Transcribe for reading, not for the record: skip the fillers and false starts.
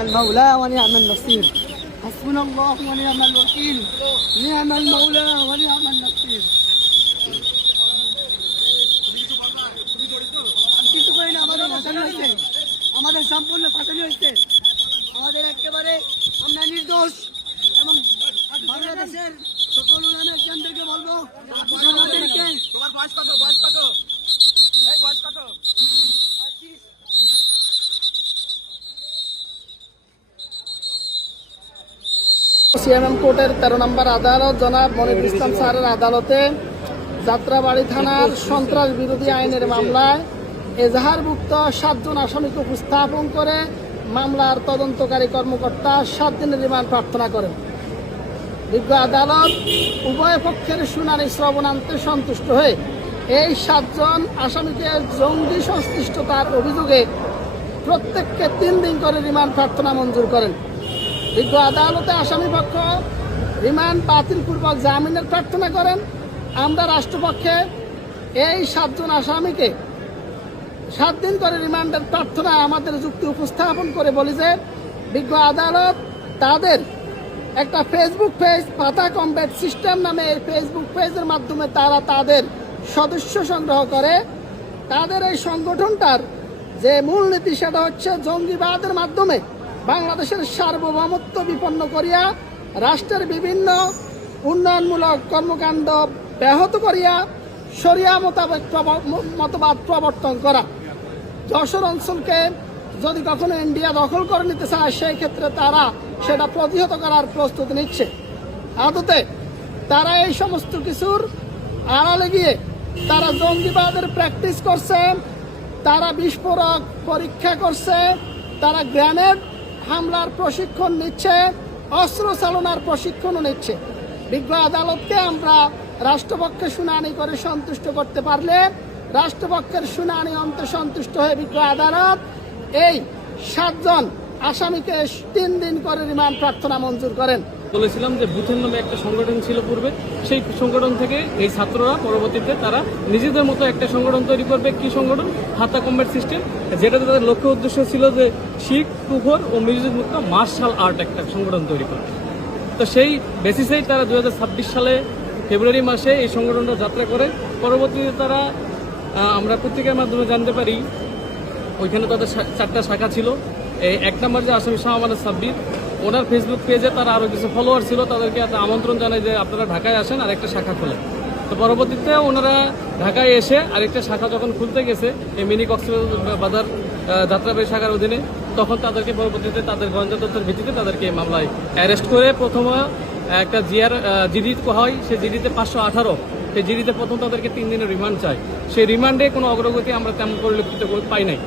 المولى ونعم النصير حسبنا الله ونعم الوكيل نعم المولى ونعم النصير কিছু করি না আমাদের ফাঁসানো হয়েছে আমাদের সম্পূর্ণ ফাঁসানো হয়েছে আমাদের একেবারে আমরা নির্দোষ এবং বাংলাদেশের সকল উন্নয়নের কেন্দ্রকে বলবো আমাদেরকে তোমার বয়স কত এই বয়স কত সিএমএম কোর্টের 13 নম্বর আদালত জনাব মনিরুল ইসলাম স্যারের আদালতে যাত্রাবাড়ি থানার সন্ত্রাস বিরোধী আইনের মামলায় এজাহারভুক্ত 7 জন আসামিকে উপস্থাপন করে মামলার তদন্তকারী কর্মকর্তা 7 দিনের রিমান্ড প্রার্থনা করেন। বিজ্ঞ আদালত উভয় পক্ষের শুনানি শ্রবণান্তে সন্তুষ্ট হয়ে এই 7 জন আসামিকে জঙ্গি সংশ্লিষ্টতার অভিযোগে প্রত্যেককে 3 দিন করে রিমান্ড প্রার্থনা মঞ্জুর করেন। বিজ্ঞ আদালতে আসামিপক্ষ রিমান্ড বাতিলপূর্বক জামিনের প্রার্থনা করেন। আমরা রাষ্ট্রপক্ষে এই 7 জন আসামিকে 7 দিন করে রিমান্ডের প্রার্থনায় আমাদের যুক্তি উপস্থাপন করে বলি যে বিজ্ঞ আদালত তাদের একটা ফেসবুক পেজ পাতা কমব্যাট সিস্টেম নামে এই ফেসবুক পেজের মাধ্যমে তারা তাদের সদস্য সংগ্রহ করে। তাদের এই সংগঠনটার যে মূলনীতি সেটা হচ্ছে জঙ্গিবাদের মাধ্যমে বাংলাদেশের সার্বভৌমত্ব বিপন্ন করিয়া রাষ্ট্রের বিভিন্ন উন্নয়নমূলক কর্মকাণ্ড ব্যাহত করিয়া শরিয়া মোতাবেক মতবাদ প্রবর্তন করা। যশোর অঞ্চলকে যদি কখনো ইন্ডিয়া দখল করে নিতে চায় সেই ক্ষেত্রে তারা সেটা প্রতিহত করার প্রস্তুতি নিচ্ছে। আদতে তারা এই সমস্ত কিছুর আড়ালে গিয়ে তারা জঙ্গিবাদের প্র্যাকটিস করছে, তারা বিস্ফোরক পরীক্ষা করছে, তারা গ্রেনেড হামলার প্রশিক্ষণ নিচ্ছে, অস্ত্র চালনার প্রশিক্ষণও নিচ্ছে। বিজ্ঞ আদালতকে আমরা রাষ্ট্রপক্ষে শুনানি করে সন্তুষ্ট করতে পারলে রাষ্ট্রপক্ষের শুনানি অন্তে সন্তুষ্ট হয়ে বিজ্ঞ আদালত এই 7 জন আসামিকে 3 দিন করে রিমান্ড প্রার্থনা মঞ্জুর করেন। বলেছিলাম যে বুথের নামে একটা সংগঠন ছিল পূর্বে, সেই সংগঠন থেকে এই ছাত্ররা পরবর্তীতে তারা নিজেদের মতো একটা সংগঠন তৈরি করবে। কি সংগঠন? হাতা কমব্যাট সিস্টেম, যেটাতে তাদের লক্ষ্য উদ্দেশ্য ছিল যে শিখ, কুফর ও মিউজিক মুক্ত মার্শাল আর্ট একটা সংগঠন তৈরি করে। তো সেই বেসিসেই তারা 2026 সালে ফেব্রুয়ারি মাসে এই সংগঠনটা যাত্রা করে। পরবর্তীতে তারা আমরা পত্রিকার মাধ্যমে জানতে পারি ওইখানে তাদের 4টা শাখা ছিল। এই 1 নম্বর যে আসামি শাহ আমাদের সাব্বির, ওনার ফেসবুক পেজে তারা আরও কিছু ফলোয়ার ছিল, তাদেরকে একটা আমন্ত্রণ জানায় যে আপনারা ঢাকায় আসেন আর একটা শাখা খোলেন। তো পরবর্তীতে ওনারা ঢাকায় এসে আরেকটা শাখা যখন খুলতে গেছে এই মিনি কক্সবাজার যাত্রাবাড়ি শাখার অধীনে, তখন তাদেরকে পরবর্তীতে তাদের গোয়েন্দা তথ্যের ভিত্তিতে তাদেরকে মামলায় অ্যারেস্ট করে প্রথমে একটা জিডি হয়। সেই জিডিতে 518, সেই জিডিতে প্রথম তাদেরকে 3 দিনের রিমান্ড চাই। সেই রিমান্ডে কোনো অগ্রগতি আমরা তেমন পরিলক্ষিত পাই নাই।